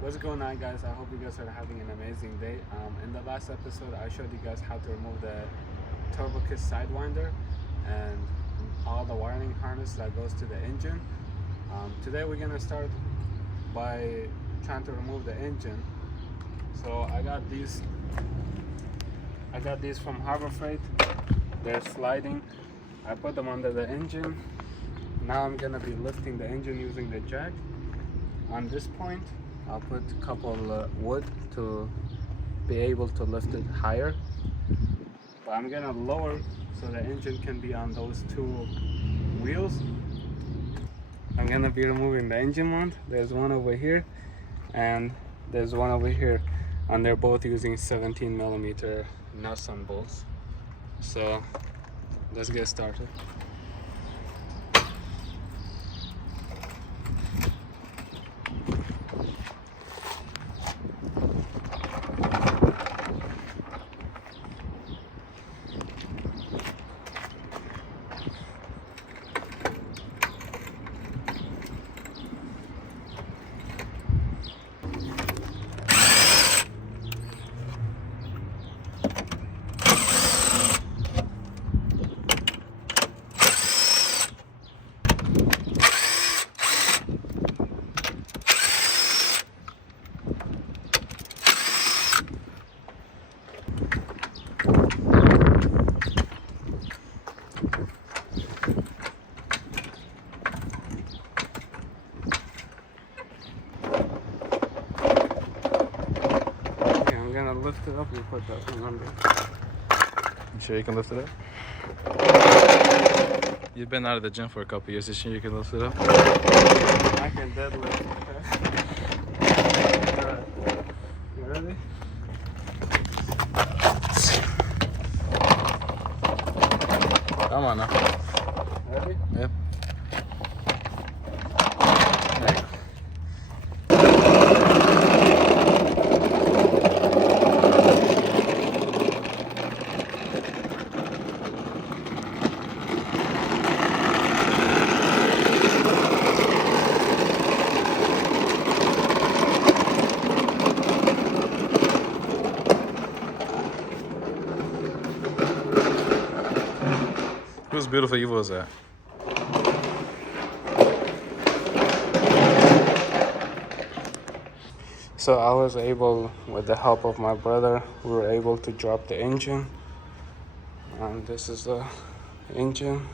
What's going on, guys? I hope you guys are having an amazing day. In the last episode, I showed you guys how to remove the turbo kit sidewinder and all the wiring harness that goes to the engine. Today we're gonna start by trying to remove the engine. So I got these from Harbor Freight. They're sliding. I put them under the engine. Now I'm gonna be lifting the engine using the jack. On this point, I'll put a couple wood to be able to lift it higher. But I'm gonna lower so the engine can be on those two wheels. I'm gonna be removing the engine mount. There's one over here and there's one over here, and they're both using 17mm nuts and bolts. So let's get started. Lift it up and put that one under. You sure you can lift it up? You've been out of the gym for a couple years. You sure you can lift it up? I can deadlift. Okay. Alright. You ready? Come on now. Ready? Yep. Whose beautiful Evo is that? So I was able, with the help of my brother, we were able to drop the engine. And this is the engine.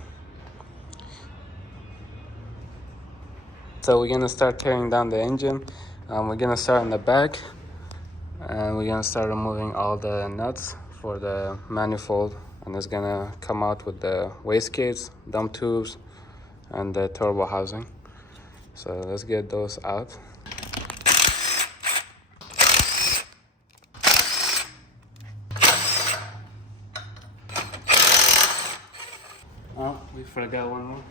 So we're gonna start tearing down the engine. We're gonna start in the back, and we're gonna start removing all the nuts for the manifold, and it's gonna come out with the wastegates, dump tubes, and the turbo housing. So let's get those out. Oh, we forgot one more.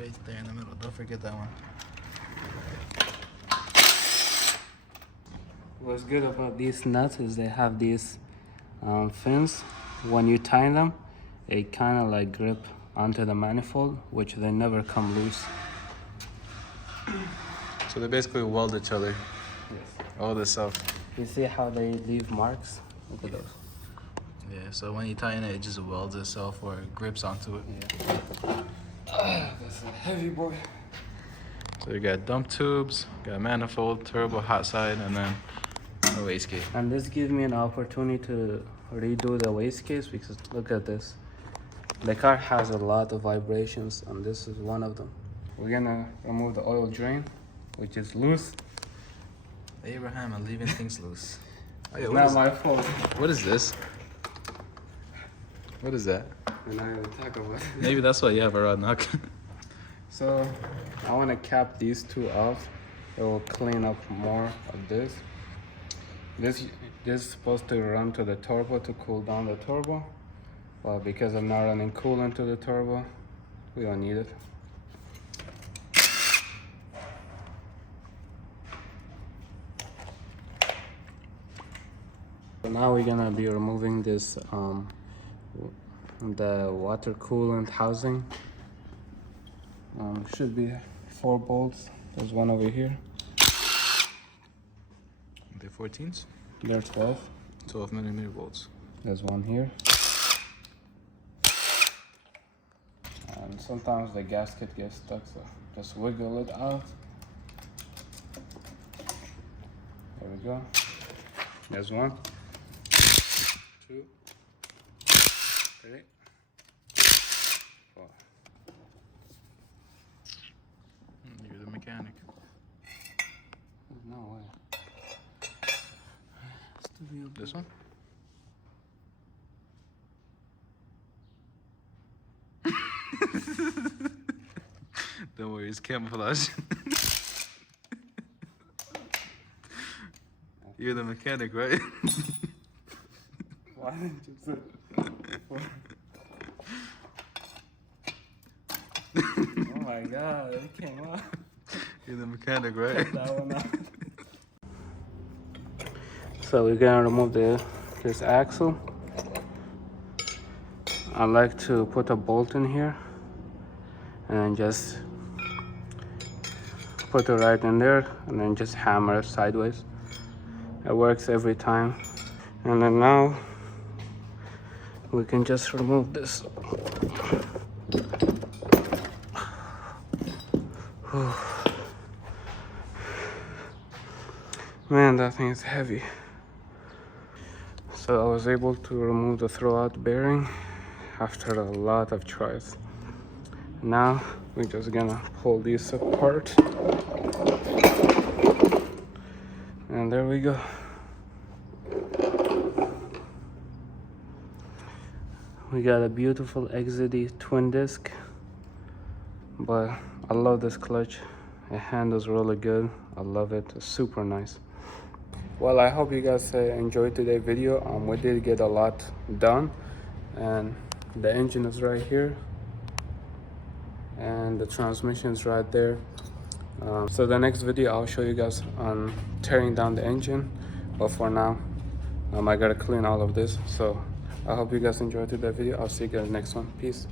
Right there in the middle. Don't forget that one. What's good about these nuts is they have these fins. When you tie them, it kind of like grip onto the manifold, which they never come loose. So they basically weld each other. Yes. All this stuff. You see how they leave marks? Look at those. Yeah, so when you tighten it, it just welds itself or it grips onto it. Yeah. That's a heavy boy. So you got dump tubes, got manifold, turbo, hot side, and then a wastegate. And this gives me an opportunity to redo the wastegates, because look at this. The car has a lot of vibrations, and this is one of them. We're gonna remove the oil drain, which is loose. Abraham and leaving things loose. Oh, yeah, It's not my fault. What is this? What is that? We're not gonna talk about it. Maybe that's why you have a rod knock. So I want to cap these two off. It will clean up more of this. This is supposed to run to the turbo to cool down the turbo. Well, because I'm not running coolant to the turbo, we don't need it. So now we're gonna be removing this the water coolant housing. Should be 4 bolts. There's one over here. They're 14s? They're 12. 12 millimeter bolts. There's one here. And sometimes the gasket gets stuck, so just wiggle it out. There we go. There's 1, 2, 3, 4. You're the mechanic. There's no way. This one? Don't worry, it's camouflage. You're the mechanic, right? Why didn't you say Oh my god, it came out. You're the mechanic, right? That one out. So we're gonna remove this axle. I like to put a bolt in here and then just put it right in there and then just hammer it sideways. It works every time. And then now we can just remove this. Man, that thing is heavy. So I was able to remove the throwout bearing after a lot of tries. Now we're just gonna pull these apart. And there we go. We got a beautiful XZD twin disc, but I love this clutch. It handles really good. I love it. It's super nice. Well, I hope you guys enjoyed today's video. We did get a lot done, and the engine is right here and the transmission is right there. So the next video I'll show you guys on tearing down the engine, but for now I gotta clean all of this. So I hope you guys enjoyed today's video. I'll see you guys next one. Peace.